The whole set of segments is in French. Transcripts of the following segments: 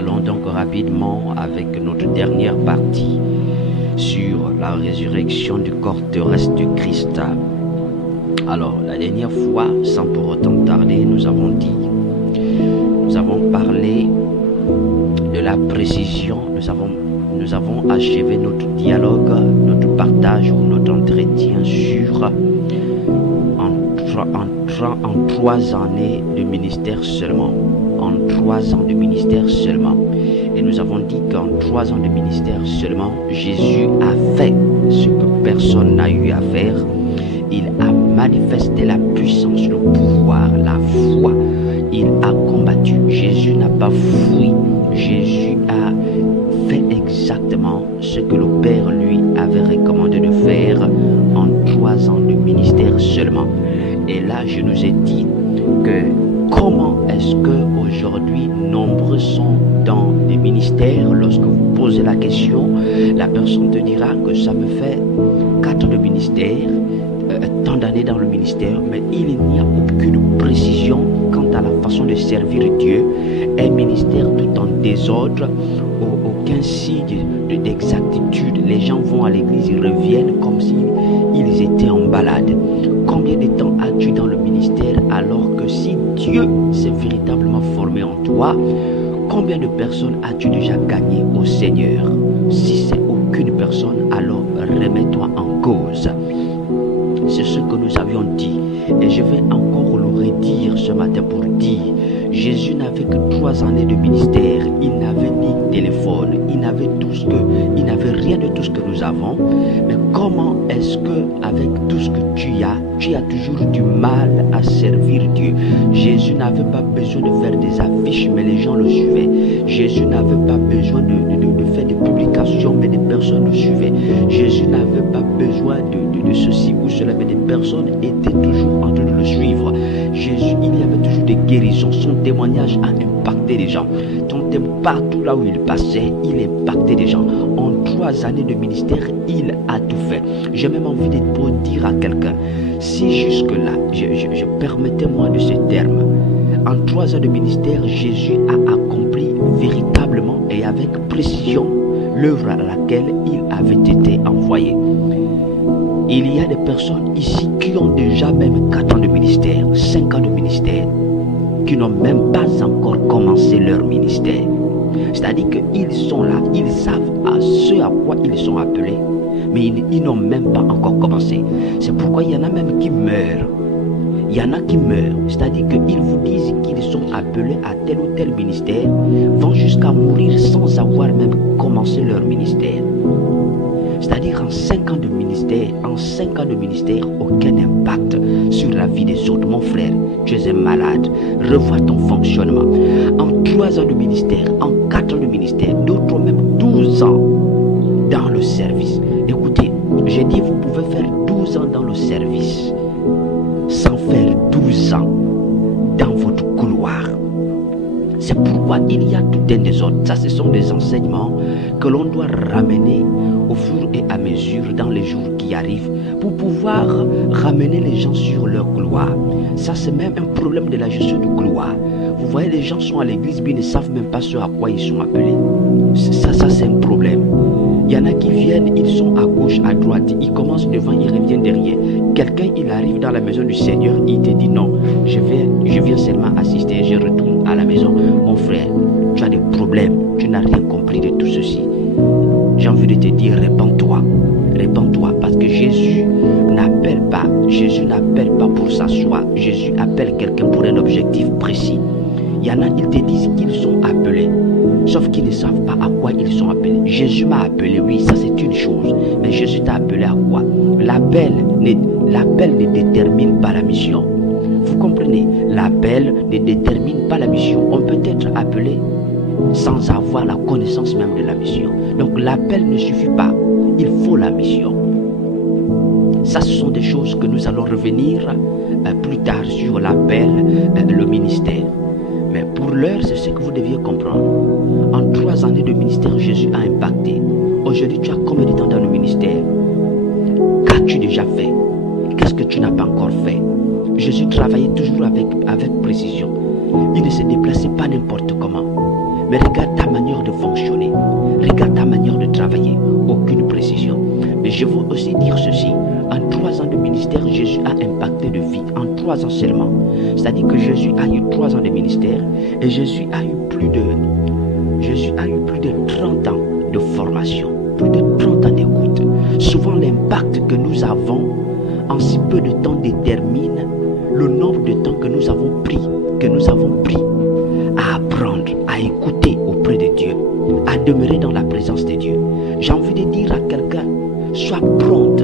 allons donc rapidement avec notre dernière partie sur la résurrection du corps terrestre de Christ. Alors, la dernière fois, sans pour autant tarder, nous avons parlé de la précision, nous avons achevé notre dialogue, notre partage ou notre entretien sur en 3 années de ministère seulement. En 3 ans de ministère seulement. Et nous avons dit qu'en 3 ans de ministère seulement, Jésus a fait ce que personne n'a eu à faire. Il a manifesté la puissance, le pouvoir, la foi. Il a combattu. Jésus n'a pas fui. Jésus a fait exactement ce que le Père lui avait recommandé de faire en 3 ans de ministère seulement. Et là, je nous ai dit que comment est-ce qu'aujourd'hui nombreux sont dans des ministères? Lorsque vous posez la question, la personne te dira que ça me fait 4 ans de ministère, tant d'années dans le ministère, mais il n'y a aucune précision quant à la façon de servir Dieu. Un ministère tout en désordre, aucun signe d'exactitude. Les gens vont à l'église, ils reviennent comme s'ils étaient en balade. Combien de temps as-tu dans le ministère alors que si Dieu s'est véritablement formé en toi, combien de personnes as-tu déjà gagné au Seigneur? Si c'est aucune personne, alors remets-toi en cause. C'est ce que nous avions dit. Et je vais encore le redire ce matin pour dire, Jésus n'avait que 3 années de ministère. Il n'avait ni téléphone, il n'avait rien de tout ce que nous avons. Mais comment est-ce que avec tout ce que tu as toujours du mal à servir Dieu? Jésus n'avait pas besoin de faire des affiches, mais les gens le suivaient. Jésus n'avait pas besoin de faire des publications, mais des personnes le suivaient. Jésus n'avait pas besoin de ceci ou cela, mais des personnes étaient toujours en train de le suivre. Jésus, il y avait toujours des guérisons. Son témoignage a impacté les gens. Partout là où il passait, il impactait les gens. En 3 années de ministère, il a tout fait. J'ai même envie de dire à quelqu'un, si jusque-là, permettez-moi de ce terme, en 3 ans de ministère, Jésus a accompli véritablement et avec précision l'œuvre à laquelle il avait été envoyé. Il y a des personnes ici qui ont déjà même 4 ans de ministère, 5 ans de ministère, qui n'ont même pas encore commencé leur ministère. C'est-à-dire qu'ils sont là, ils savent à ce à quoi ils sont appelés, mais ils n'ont même pas encore commencé. C'est pourquoi il y en a même qui meurent. Il y en a qui meurent, c'est-à-dire qu'ils vous disent qu'ils sont appelés à tel ou tel ministère, vont jusqu'à mourir sans avoir même commencé leur ministère. C'est-à-dire en 5 ans de ministère, aucun impact sur la vie des autres. Mon frère, tu es un malade. Revois ton fonctionnement. En 3 ans de ministère, en 4 ans de ministère, d'autres ont même 12 ans dans le service. Écoutez, j'ai dit vous pouvez faire 12 ans dans le service sans faire 12 ans dans votre couloir. C'est pourquoi il y a tout un désordre. Ça, ce sont des enseignements que l'on doit ramener au fur et à mesure dans les jours qui arrivent pour pouvoir ramener les gens sur leur gloire. Ça, c'est même un problème de la gestion du gloire. Vous voyez, les gens sont à l'église, mais ils ne savent même pas ce à quoi ils sont appelés. Ça c'est un problème. Il y en a qui viennent, ils sont à gauche, à droite, ils commencent devant, ils reviennent derrière. Quelqu'un, il arrive dans la maison du Seigneur, il te dit non, je viens seulement assister, je retourne à la maison. Mon frère, tu as des problèmes, tu n'as rien compris de tout ceci. J'ai envie de te dire, répands-toi, parce que Jésus n'appelle pas pour s'asseoir. Jésus appelle quelqu'un pour un objectif précis. Il y en a, ils te disent qu'ils sont appelés, sauf qu'ils ne savent pas à quoi ils sont appelés. Jésus m'a appelé, oui, ça c'est une chose, mais Jésus t'a appelé à quoi? L'appel ne détermine pas la mission. Vous comprenez? L'appel ne détermine pas la mission. On peut être appelé sans avoir la connaissance même de la mission. Donc l'appel ne suffit pas, il faut la mission. Ça, ce sont des choses que nous allons revenir plus tard sur l'appel, le ministère. Mais pour l'heure, c'est ce que vous deviez comprendre. En 3 années de ministère, Jésus a impacté. Aujourd'hui, tu as combien de temps dans le ministère? Qu'as-tu déjà fait? Qu'est-ce que tu n'as pas encore fait? Jésus travaillait toujours avec précision. Il ne se déplaçait pas n'importe comment. Mais regarde ta manière de fonctionner. Regarde ta manière de travailler. Aucune précision. Mais je veux aussi dire ceci. En 3 ans de ministère, Jésus a impacté de vie. En 3 ans seulement. C'est-à-dire que Jésus a eu 3 ans de ministère et Jésus a eu plus de 30 ans de formation, plus de 30 ans d'écoute. Souvent, l'impact que nous avons en si peu de temps détermine le nombre de temps que nous avons pris à apprendre, à écouter auprès de Dieu, à demeurer dans la présence de Dieu. J'ai envie de dire à quelqu'un, sois prompte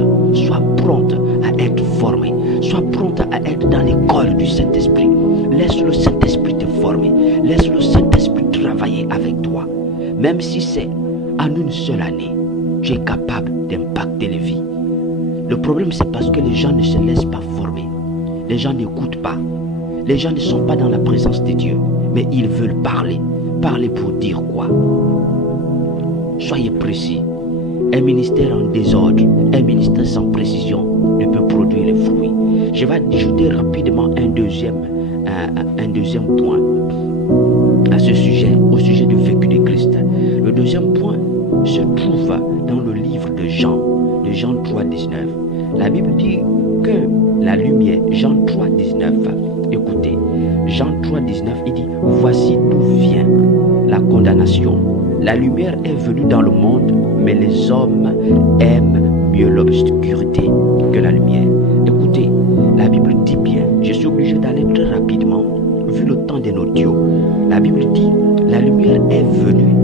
à être formé, sois prompte à être dans l'école du Saint-Esprit. Laisse le Saint-Esprit te former, laisse le Saint-Esprit travailler avec toi. Même si c'est en une seule année, tu es capable d'impacter les vies. Le problème, c'est parce que les gens ne se laissent pas former. Les gens n'écoutent pas. Les gens ne sont pas dans la présence de Dieu, mais ils veulent parler. Parler pour dire quoi? Soyez précis. Un ministère en désordre, un ministère sans précision ne peut produire les fruits. Je vais ajouter rapidement un deuxième point à ce sujet, au sujet du vécu de Christ. Le deuxième point se trouve dans le livre de Jean 3, 19. La Bible dit que la lumière, Jean 3, 19, écoutez, Jean 3, 19, il dit, voici d'où vient la condamnation. La lumière est venue dans le monde, mais les hommes aiment mieux l'obscurité que la lumière. Écoutez, la Bible dit bien, je suis obligé d'aller très rapidement, vu le temps de nos dieux. La Bible dit, la lumière est venue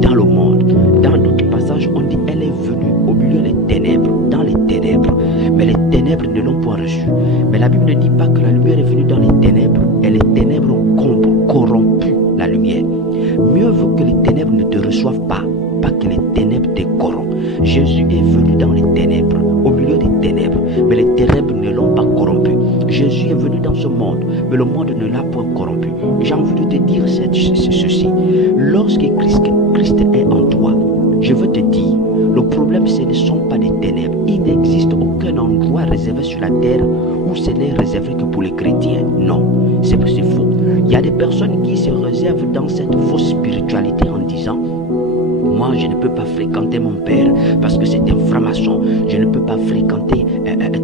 dans le monde. Dans d'autres passages, on dit, elle est venue au milieu des ténèbres, dans les ténèbres. Mais les ténèbres ne l'ont pas reçue. Mais la Bible ne dit pas que la lumière est venue dans les ténèbres, et les ténèbres ont corrompu la lumière. Mieux vaut que les ténèbres ne te reçoivent pas que les ténèbres te corrompent. Jésus est venu dans les ténèbres, au milieu des ténèbres, mais les ténèbres ne l'ont pas corrompu. Jésus est venu dans ce monde, mais le monde ne l'a pas corrompu. J'ai envie de te dire ceci. Lorsque Christ est en toi, je veux te dire, le problème ce ne sont pas des ténèbres. Il n'existe aucun endroit réservé sur la terre où ce n'est réservé que pour les chrétiens. Non, c'est faux. Il y a des personnes qui se réservent dans cette fausse spiritualité en disant, moi je ne peux pas fréquenter mon père parce que c'est un franc-maçon. Je ne peux pas fréquenter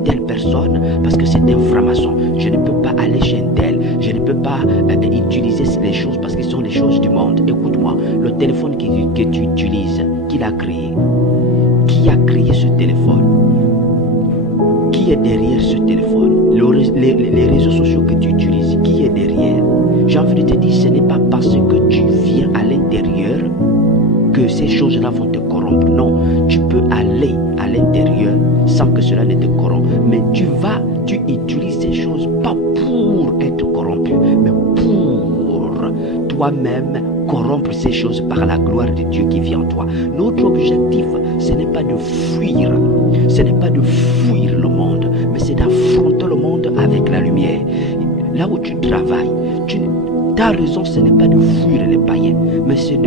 telle personne parce que c'est un franc-maçon. Je ne peux pas aller chez un tel. Je ne peux pas utiliser les choses parce que ce sont les choses du monde. Écoute-moi, le téléphone que tu utilises, qui l'a créé? Qui a créé ce téléphone? Qui est derrière ce téléphone? Les réseaux sociaux que tu utilises, qui est derrière? J'ai envie de te dire, ce n'est pas parce que tu viens à l'intérieur que ces choses-là vont te corrompre. Non, tu peux aller à l'intérieur sans que cela ne te corrompe. Mais tu utilises ces choses pas pour être corrompu, mais pour toi-même corrompre ces choses par la gloire de Dieu qui vit en toi. Notre objectif, ce n'est pas de fuir. Ce n'est pas de fuir le monde, mais c'est d'affronter le monde avec la lumière. Là où tu travailles, ta raison, ce n'est pas de fuir les païens, mais c'est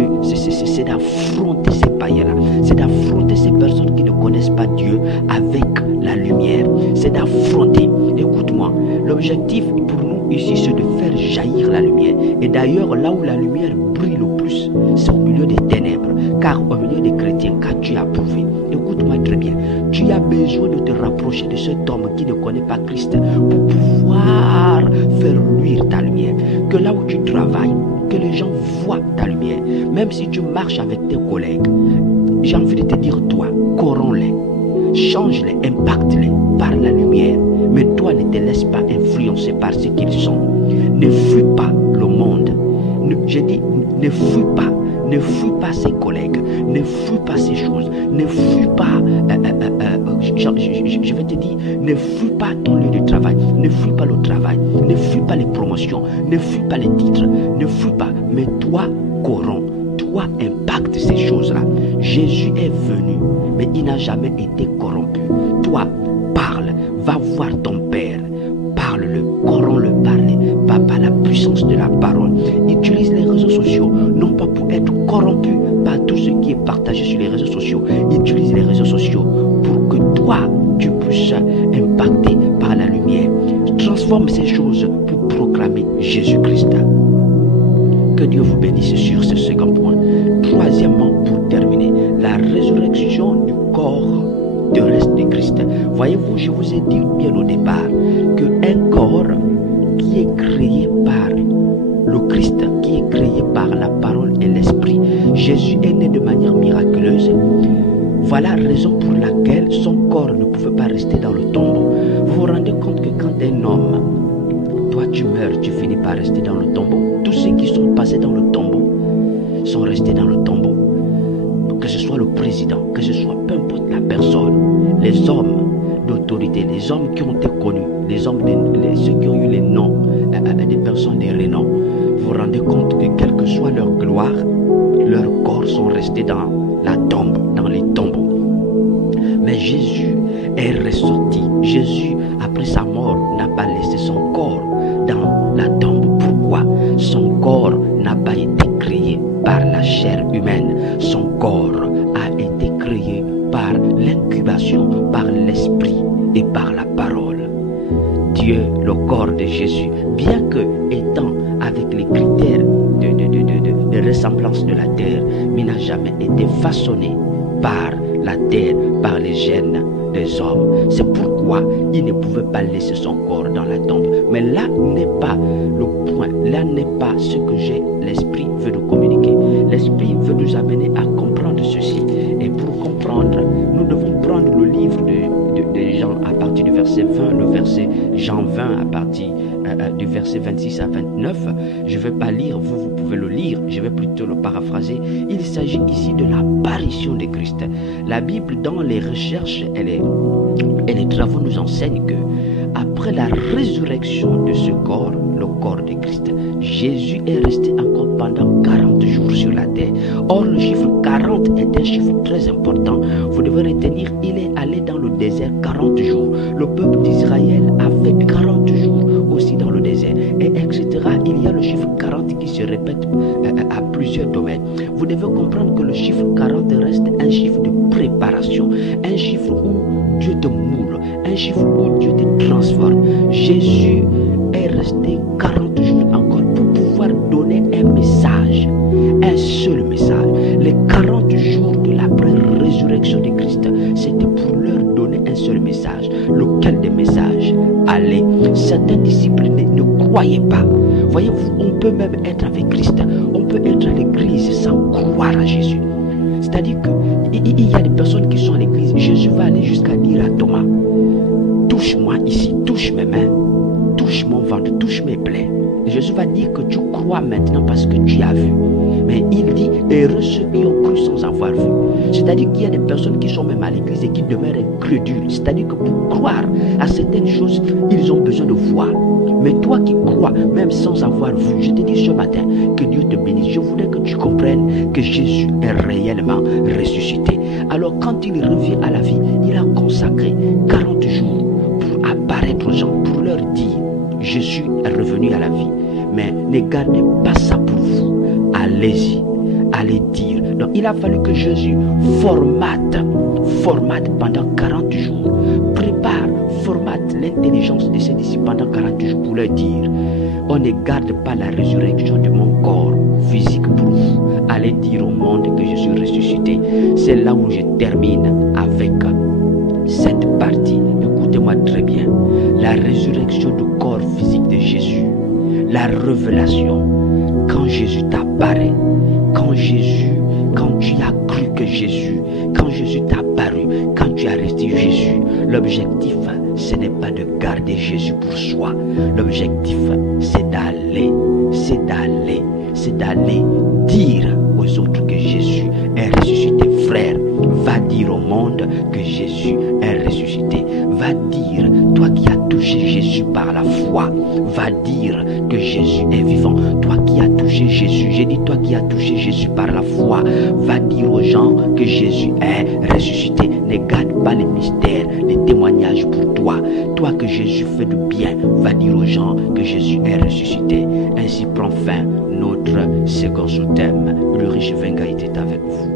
d'affronter ces païens-là. C'est d'affronter ces personnes qui ne connaissent pas Dieu avec la lumière. C'est d'affronter. Écoute-moi, l'objectif pour nous ici, c'est de faire jaillir la lumière. Et d'ailleurs, là où la lumière brille le plus, c'est au milieu des ténèbres. Car au milieu des chrétiens, car tu as prouvé. Écoute-moi très bien. Tu as besoin de te rapprocher de cet homme qui ne connaît pas Christ pour pouvoir faire luire ta lumière. Que là où tu travailles, que les gens voient ta lumière. Même si tu marches avec tes collègues, j'ai envie de te dire, toi, corromps-les, change-les, impacte-les par la lumière. Mais toi, ne te laisse pas influencer par ce qu'ils sont. Ne fuis pas le monde. Je dis, ne fuis pas. Ne fuis pas ses collègues, ne fuis pas ces choses, ne fuis pas, je vais te dire, ne fuis pas ton lieu de travail, ne fuis pas le travail, ne fuis pas les promotions, ne fuis pas les titres, ne fuis pas, mais toi, corromps, toi, impacte ces choses-là. Jésus est venu, mais il n'a jamais été corrompu. Toi, parle, va voir ton Père, parle-le, corromps-le, par la puissance de la parole. Utilise les réseaux sociaux, non pas pour être corrompu par tout ce qui est partagé sur les réseaux sociaux. Utilise les réseaux sociaux pour que toi, tu puisses impacter par la lumière. Transforme ces choses pour proclamer Jésus-Christ. Que Dieu vous bénisse sur ce second point. Troisièmement, pour terminer, la résurrection du corps terrestre de Christ. Voyez-vous, je vous ai dit bien au départ qu'un corps qui est créé par le Christ, qui est créé par la parole et l'esprit, Jésus est né de manière miraculeuse. Voilà la raison pour laquelle son corps ne pouvait pas rester dans le tombeau. Vous vous rendez compte que quand un homme, toi tu meurs, tu finis par rester dans le tombeau. Tous ceux qui sont passés dans le tombeau sont restés dans le tombeau. Que ce soit le président, que ce soit peu importe la personne, les hommes d'autorité, les hommes qui ont été connus, ceux qui ont eu les noms des personnes de renom, vous vous rendez compte que quelle que soit leur gloire, leurs corps sont restés dans la tombe, dans les tombeaux. Mais Jésus est ressorti. Jésus, après sa mort, n'a pas laissé son corps dans la tombe. Pourquoi? Son corps n'a pas été créé par la chair humaine. Son corps a été créé par l'incubation, par l'esprit et par la parole. Dieu, le corps de Jésus, bien que étant avec les critères de ressemblance de la terre, mais n'a jamais été façonné par la terre, par les gènes des hommes. C'est pourquoi il ne pouvait pas laisser son corps dans la tombe. Mais là n'est pas le point, là n'est pas ce que l'esprit veut nous communiquer. L'esprit veut nous amener à comprendre ceci. Et pour comprendre, nous devons prendre le livre de Jean à partir du verset 20, le verset Jean 20 à partir du verset 26 à 29. Je ne vais pas lire, vous pouvez le lire, je vais plutôt le paraphraser. Il s'agit ici de l'apparition de Christ. La Bible, dans les recherches et les travaux, nous enseigne que après la résurrection de ce corps, le corps de Christ, Jésus est resté encore pendant 40 jours sur la terre. Or, le chiffre 40 est un chiffre très important. Vous devez retenir, il est allé dans le désert 40 jours. Le peuple d'Israël a fait 40 jours aussi dans le désert, et etc. Il y a le chiffre 40 qui se répète à plusieurs domaines. Vous devez comprendre que le chiffre 40 reste un chiffre de préparation, un chiffre où Dieu te moule, un chiffre où Dieu te transforme. Jésus est resté 40 jours encore pour pouvoir donner un message, un seul message. Les 40 jours de l'après-résurrection de Christ, c'était pour leur donner un seul message. Lequel des messages? Allez. Certains disciples ne croyaient pas. Voyez-vous, on peut même être avec Christ, on peut être à l'église sans croire à Jésus. C'est-à-dire qu'il y a des personnes qui sont à l'église, Jésus va aller jusqu'à dire à Thomas, touche-moi ici, touche mes mains, touche mon ventre, touche mes plaies. Et Jésus va dire que tu crois maintenant parce que tu as vu. Mais il dit, heureux ceux qui ont cru sans avoir vu. C'est-à-dire qu'il y a des personnes qui sont même à l'église et qui demeurent incrédules. C'est-à-dire que pour croire à certaines choses, ils ont besoin de voir. Mais toi qui crois, même sans avoir vu, je te dis ce matin, que Dieu te bénisse. Je voudrais que tu comprennes que Jésus est réellement ressuscité. Alors quand il revient à la vie, il a consacré 40 jours pour apparaître aux gens, pour leur dire, Jésus est revenu à la vie. Mais ne gardez pas ça pour vous. Allez-y, allez dire. Donc il a fallu que Jésus formate pendant 40 jours, prépare, formate l'intelligence de ses disciples pendant 40 jours pour leur dire, on ne garde pas la résurrection de mon corps physique pour vous. Allez dire au monde que je suis ressuscité. C'est là où je termine avec cette partie. Écoutez-moi très bien. La résurrection du corps physique de Jésus, la révélation, quand Jésus t'apparaît, quand tu as cru que Jésus, quand Jésus t'a apparu, quand tu as resté Jésus, l'objectif, ce n'est pas de garder Jésus pour soi. L'objectif, c'est d'aller dire aux autres que Jésus est ressuscité. Frère, va dire au monde que Jésus est ressuscité. Va dire, toi qui as touché Jésus par la foi, va dire que Jésus est vivant. Toi qui as touché Jésus, j'ai dit toi qui as touché Jésus par la foi, va dire aux gens que Jésus est ressuscité. Ne garde pas les mystères, les témoignages pour toi. Toi que Jésus fait du bien, va dire aux gens que Jésus est ressuscité. Ainsi prend fin notre second sous-thème. Le riche Venga était avec vous.